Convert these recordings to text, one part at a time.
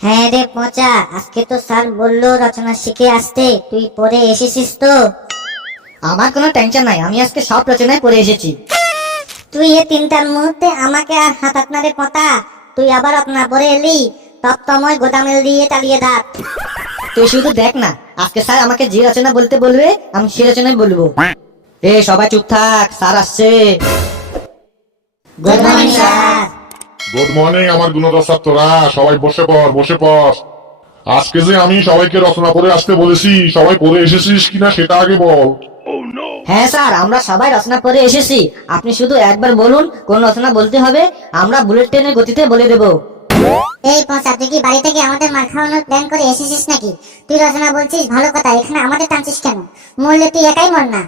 হ্যাঁ রে পচা, আজকে তো স্যার বললো রচনা শিখে আসতে, তুই পড়ে এসেছিস তো? আমার কোনো টেনশন নাই, আমি আজকে সব রচনায় পড়ে এসেছি। তুই এ তিনটার মুহূর্তে আমাকে আর হাতাত না রে পচা। তুই আবার রচনা পড়ে এলি, তপ্তময় গোদামেল দিয়ে চালিয়ে দাঁত। তুই শুধু দেখ না, আজকে স্যার আমাকে যে রচনা বলতে বলবে আমি সে রচনায় বলবো। এ সবাই চুপ থাক, স্যার আসছে। Good morning sir. Good morning আমার গুণধর ছাত্ররা, সবাই বসে পড় বসে পড়। আজকে যে আমি সবাইকে রচনা পড়ে আসতে বলেছি, সবাই পড়ে এসেছিস কিনা সেটা আগে বল। হ্যাঁ স্যার, আমরা সবাই রচনা পড়ে এসেছি। আপনি শুধু একবার বলুন কোন রচনা বলতে হবে, আমরা বুলেট ট্রেনের গতিতে বলে দেব। এই পচা, তুই কি বাড়ি থেকে আমাদের মার খাওয়ানোর প্ল্যান করে এসেছিস নাকি? তুই রচনা বলছিস ভালো কথা, এখানে আমাদের টানছিস কেন? মরলে তুই একাই মর না।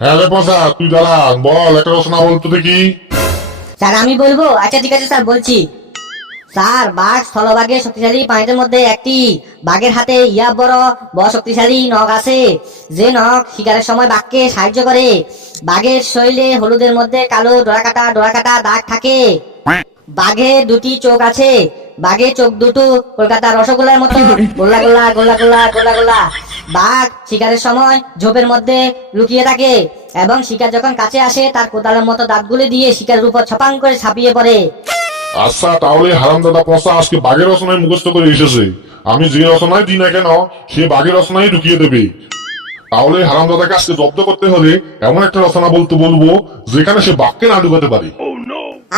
হ্যাঁ রে পচা, তুই দাঁড়া, বল একটা রচনা বলতো দেখি। স্যার আমি বলবো? আচ্ছা ঠিক আছে স্যার, বলছি। স্যার, বাঘ স্থলভাগে শক্তিশালী প্রাণীদের মধ্যে একটি। বাঘের হাতে ইয়া বড় বড় শক্তিশালী নখ আছে, যে নখ শিকারের সময় বাঘকে সাহায্য করে। বাঘের শরীরে হলুদের মধ্যে কালো ডোরাকাটা দাগ থাকে। বাঘের দুটি চোখ আছে, বাঘের চোখ দুটো কলকাতা রসগোল্লার মতো গোল্লা গোল্লা গোল্লা গোল্লা গোল্লা গোল্লা। বাঘ শিকারের সময় ঝোপের মধ্যে লুকিয়ে থাকে এবং শিকার যখন কাছে আসে তার কোদালের মতো দাঁতগুলি দিয়ে শিকারের উপর ছপাং করে ছাপিয়ে পড়ে। আচ্ছা, তাহলে হারামদাদা পচা আজকে বাঘের রচনায় মুখস্থ করে এসেছে। আমি যে রচনায় দিই না কেন, সে বাঘের রচনায় ঢুকিয়ে দেবে। তাহলে হারামদাদাকে আজকে জব্দ করতে হলে এমন একটা রচনা বলতে বলবো যেখানে সে বাঘকে না ঢুকাতে পারে।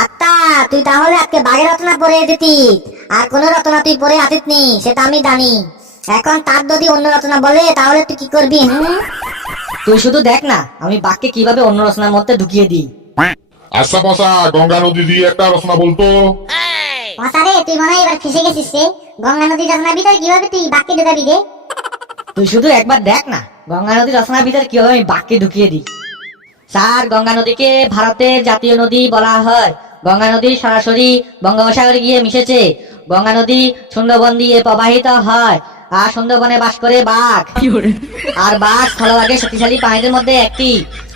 আত্মা, তুই তাহলে আজকে বাঘের রচনা পড়ে দিতি, আর কোন রচনা তুই পড়ে আসিসনি সেটা আমি জানি। এখন তার যদি অন্য রচনা বলে তাহলে তুই কি করবি? তুই শুধু দেখ না আমি বাঘকে কিভাবে অন্য রচনার মধ্যে ঢুকিয়ে দিই। আচ্ছা পচা, গঙ্গা নদী দিয়ে একটা রচনা বলতো। পচারে, তুই মনে হয় এবার ফেসে গেছিস রে। গঙ্গা নদীর রচনার ভিতরে কিভাবে তুই বাঘকে ঢুকাবি রে? তুই শুধু একবার দেখ না গঙ্গা নদীর রচনার ভিতরে কিভাবে আমি বাঘকে ঢুকিয়ে দিই। স্যার, গঙ্গা নদীকে ভারতের জাতীয় নদী বলা হয়। গঙ্গা নদী সরাসরি বঙ্গোপসাগরে গিয়ে মিশেছে। গঙ্গা নদী সুন্দরবন দিয়ে প্রবাহিত হয়, আর সুন্দরবনে বাস করে বাঘ। আর বাঘ স্থলভাগে শক্তিশালী প্রাণীদের মধ্যে একটি।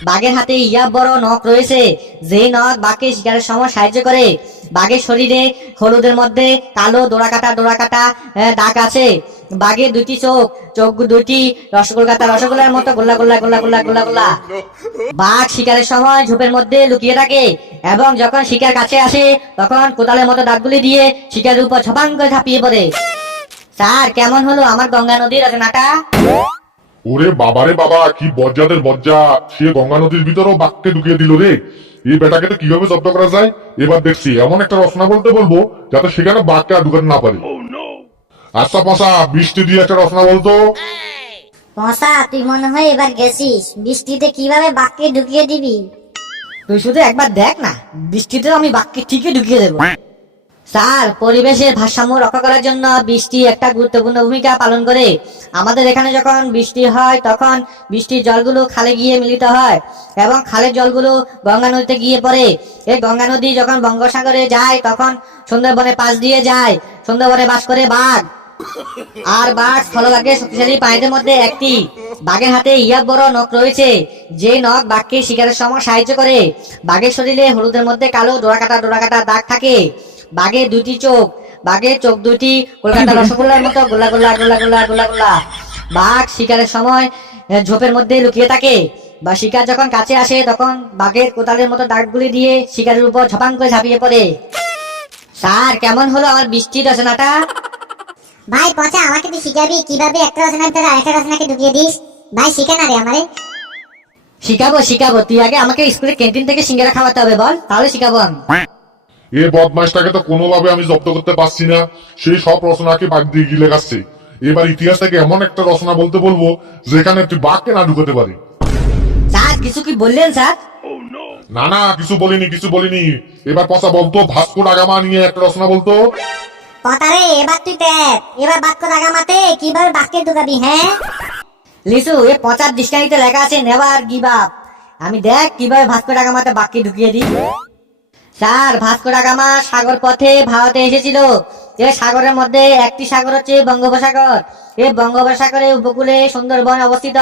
বাঘের হাতে ইয়া বড় নখ রয়েছে, যে নখ বাঘকে শিকারের সময় সাহায্য করে। বাঘের শরীরে হলুদের মধ্যে কালো ডোরাকাটা দাগ আছে। বাঘের দুটি চোখ, চোখ দুটি রসগোল্লার মতো গোল্লা গোল্লা গোল্লা গোল্লা গোল্লা গোল্লা। বাঘ শিকারের সময় ঝোপের মধ্যে লুকিয়ে থাকে এবং যখন শিকার কাছে আসে তখন কোদালের মতো দাঁতগুলি দিয়ে শিকারের উপর ঝপাং করে ঝাঁপিয়ে পড়ে। স্যার, কেমন হলো আমার গঙ্গা নদীর রচনাটা? ওরে বাবারে বাবা, কি বজ্জাতের বজ্জা! সে গঙ্গা নদীর ভিতরেও বাঘকে ঢুকিয়ে দিল রে। এই বেটাকে তো কিভাবে জব্দ করা যায়। এবার দেখছি এমন একটা রচনা বলতে বলবো যাতে সেখানে বাঘকে আর ঢুকাতে না পারে। আচ্ছা পচা, বৃষ্টি দিয়ে একটা রচনা বলতো। পচা, তুই মনে হয় এবার গেছিস। বৃষ্টিতে কিভাবে বাঘকে ঢুকিয়ে দিবি? তুই শুধু একবার দেখ না, বৃষ্টিতে আমি বাঘকে ঠিকই ঢুকিয়ে দেবো। স্যার, পরিবেশের ভারসাম্য রক্ষা করার জন্য বৃষ্টি একটা গুরুত্বপূর্ণ ভূমিকা পালন করে। আমাদের এখানে যখন বৃষ্টি হয় তখন বৃষ্টির জলগুলো খালে গিয়ে মিলিত হয় এবং খালের জলগুলো গঙ্গা নদীতে গিয়ে পড়ে। এই গঙ্গা নদী যখন বঙ্গোপসাগরে যায় তখন সুন্দরবনের পাশ দিয়ে যায়। সুন্দরবনে বাস করে বাঘ, আর বাঘ স্থলভাগে শক্তিশালী প্রাণীদের মধ্যে একটি। বাঘের হাতে ইয়া বড় নখ রয়েছে, যে নখ বাঘকে শিকারের সময় সাহায্য করে। বাঘের শরীরে হলুদের মধ্যে কালো ডোরাকাটা দাগ থাকে। বাঘের দুটি চোখ, বাঘের চোখ দুটি কলকাতা রসগোল্লার মতো গোল্লা গোল্লা গোল্লা গোল্লা গোল্লা গোল্লা। বাঘ শিকারের সময় ঝোপের মধ্যে লুকিয়ে থাকে, বা শিকার যখন কাছে আসে তখন বাঘের কোদালের মতো দাগগুলি দিয়ে শিকারের উপর ঝপাং করে ঝাঁপিয়ে পড়ে। স্যার, কেমন হলো আমার বৃষ্টির রচনাটা? ভাই পচা, আমাকে তুই শিখাবি কিভাবে একটা রচনার ভিতরে আরেকটা রচনাকে ঢুকিয়ে দিস? ভাই শিখে না রে আমারে। শিখাবো। তুই আগে আমাকে স্কুলের ক্যান্টিন থেকে সিঙ্গারা খাওয়াতে হবে, বল, তাহলে শিখাবো আমি। এ বদমাইশটাকে তো কোনোভাবে আমি জব্দ করতে পারছি না। সেই সব রচনাকে বাঘ দিয়ে গিলে খাচ্ছে। এবার ইতিহাস থেকে এমন একটা রচনা বলতে বলবো যেখানে একটি বাঘকে না ঢুকাতে পারে। স্যার, কিছু কি বললেন স্যার? না না, কিছু বলিনি। এবার পচা বলতো, ভাস্কো ডা গামা নিয়ে একটা রচনা বলতো। পচারে, এবার তুই দেখ, এবার বাক্য জাগা মাতে কিভাবে বাঘকে ঢুকাবি। হ্যাঁ লিসু, এ পচার ডিকশনারিতে লেখা আছে নেভার গিভ আপ। আমি দেখ কিভাবে ভাস্কো ডা গামাতে বাক্যে ঢুকিয়ে দিই। স্যার, ভাস্কো ডা গামা সাগর পথে ভারতে এসেছিল। এ সাগরের মধ্যে একটি সাগর হচ্ছে বঙ্গোপসাগর। এই বঙ্গোপসাগরের উপকূলে সুন্দরবন অবস্থিত।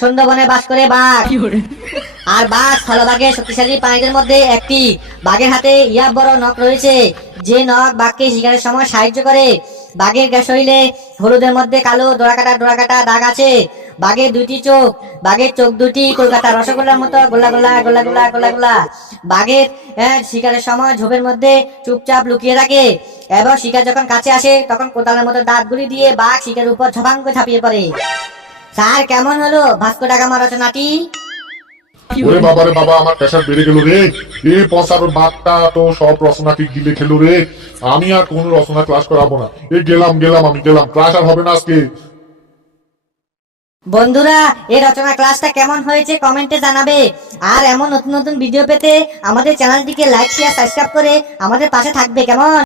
সুন্দরবনে বাস করে বাঘ, আর বাঘ স্থলভাগে শক্তিশালী প্রাণীদের মধ্যে একটি। বাঘের হাতে ইয়া বড় নখ রয়েছে, যে নখ বাঘকে শিকারের সময় সাহায্য করে। বাঘের শরীরে হলুদের মধ্যে কালো ডোরাকাটা দাগ আছে। বাঘের দুটি চোখ, বাঘের চোখ দুটি কলকাতা রসগোল্লার মতো গোলা গোলা গোলা গোলা গোলা গোলা। বাঘের শিকারের সময় ঝোপের মধ্যে চুপচাপ লুকিয়ে থাকে এবং শিকার যখন কাছে আসে তখন কোদালের মতো দাঁতগুলি দিয়ে বাঘ শিকারের উপর ঝপাং করে ঝাঁপিয়ে পড়ে। স্যার কেমন হলো ভাস্কো ডা গামা রচনাটি? ওরে বাবারে বাবা, আমার প্রেশার বেড়ে গেল রে। এ পচার বাঘটা তো সব রচনাকে গিলে খেলো রে। আমি আর কোন রচনা ক্লাস করাবো না। আমি গেলাম, ক্লাস আর হবে না আজকে। বন্ধুরা, এই রচনা ক্লাসটা কেমন হয়েছে কমেন্টে জানাবে। আর এমন নতুন নতুন ভিডিও পেতে আমাদের চ্যানেলটিকে লাইক শেয়ার সাবস্ক্রাইব করে আমাদের পাশে থাকবে, কেমন?